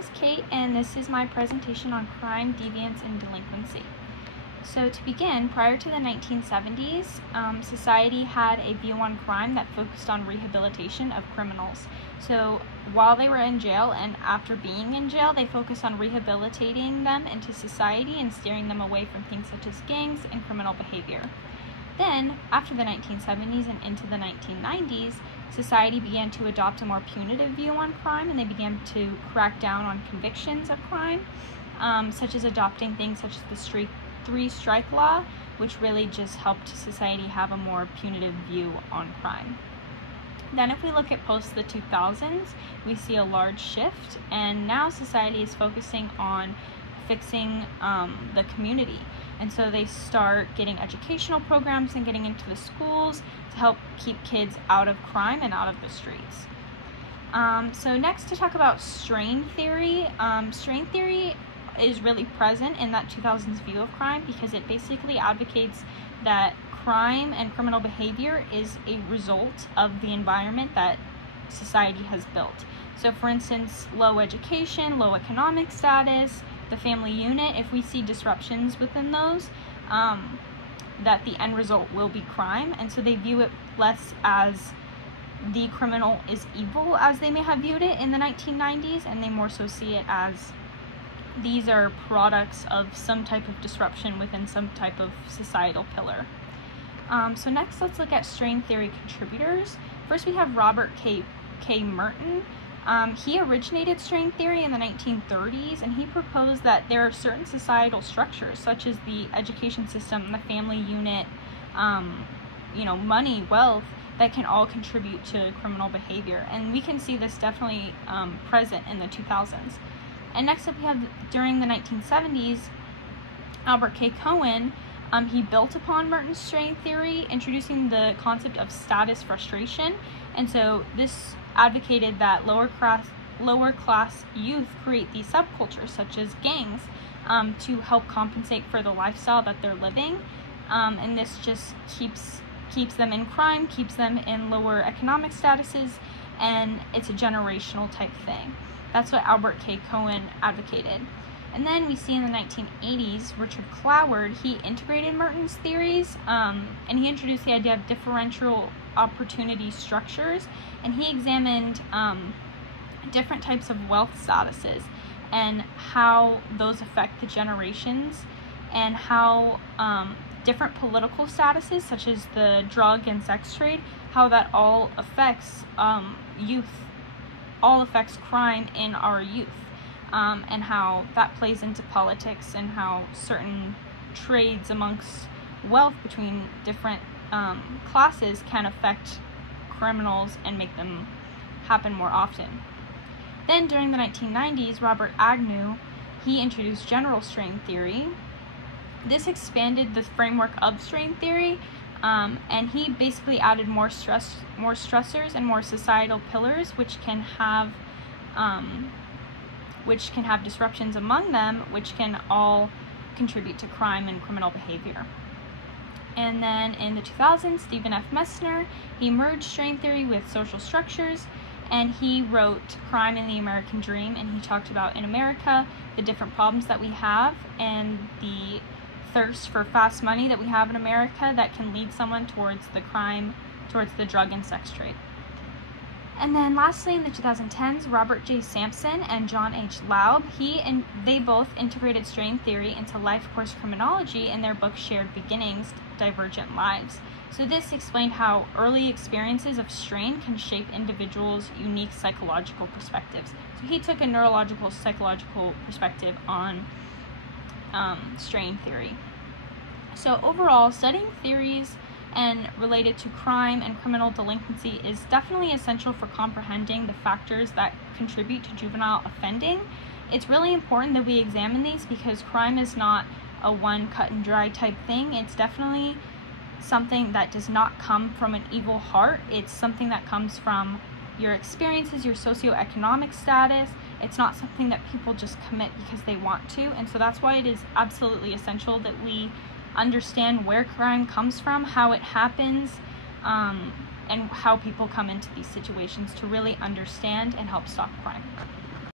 is Kate, and this is my presentation on crime, deviance, and delinquency. So to begin, prior to the 1970s, society had a view on crime that focused on rehabilitation of criminals. So while they were in jail and after being in jail, they focused on rehabilitating them into society and steering them away from things such as gangs and criminal behavior. Then, after the 1970s and into the 1990s, society began to adopt a more punitive view on crime, and they began to crack down on convictions of crime, such as adopting things such as the three-strike law, which really just helped society have a more punitive view on crime. Then if we look at post the 2000s, we see a large shift, and now society is focusing on fixing the community. And so they start getting educational programs and getting into the schools to help keep kids out of crime and out of the streets. So next, to talk about strain theory. Strain theory is really present in that 2000s view of crime because it basically advocates that crime and criminal behavior is a result of the environment that society has built. So for instance, low education, low economic status, the family unit, if we see disruptions within those, that the end result will be crime. And so they view it less as the criminal is evil as they may have viewed it in the 1990s, and they more so see it as these are products of some type of disruption within some type of societal pillar. So next, let's look at strain theory contributors. First, we have Robert K. Merton. He originated strain theory in the 1930s, and he proposed that there are certain societal structures, such as the education system, the family unit, money, wealth, that can all contribute to criminal behavior. And we can see this definitely present in the 2000s. And next up, we have during the 1970s, Albert K. Cohen. He built upon Merton's strain theory, introducing the concept of status frustration. And so this advocated that lower class youth create these subcultures such as gangs to help compensate for the lifestyle that they're living, and this just keeps them in crime, keeps them in lower economic statuses, and it's a generational type thing. That's what Albert K. Cohen advocated. And then we see in the 1980s, Richard Cloward, he integrated Merton's theories, and he introduced the idea of differential opportunity structures, and he examined different types of wealth statuses and how those affect the generations, and how different political statuses, such as the drug and sex trade, how that all affects affects crime in our youth. And how that plays into politics, and how certain trades amongst wealth between different classes can affect criminals and make them happen more often. Then during the 1990s, Robert Agnew, he introduced general strain theory. This expanded the framework of strain theory, and he basically added more stressors and more societal pillars, which can have disruptions among them, which can all contribute to crime and criminal behavior. And then in the 2000s, Stephen F. Messner, he merged strain theory with social structures, and he wrote Crime in the American Dream, and he talked about in America the different problems that we have and the thirst for fast money that we have in America that can lead someone towards the drug and sex trade. And then lastly, in the 2010s, Robert J. Sampson and John H. Laub, they both integrated strain theory into life course criminology in their book Shared Beginnings, Divergent Lives. So this explained how early experiences of strain can shape individuals' unique psychological perspectives. So he took a neurological, psychological perspective on strain theory. So overall, studying theories and related to crime and criminal delinquency is definitely essential for comprehending the factors that contribute to juvenile offending. It's really important that we examine these because crime is not a one cut and dry type thing. It's definitely something that does not come from an evil heart. It's something that comes from your experiences, your socioeconomic status. It's not something that people just commit because they want to, and so that's why it is absolutely essential that we understand where crime comes from, how it happens, and how people come into these situations to really understand and help stop crime.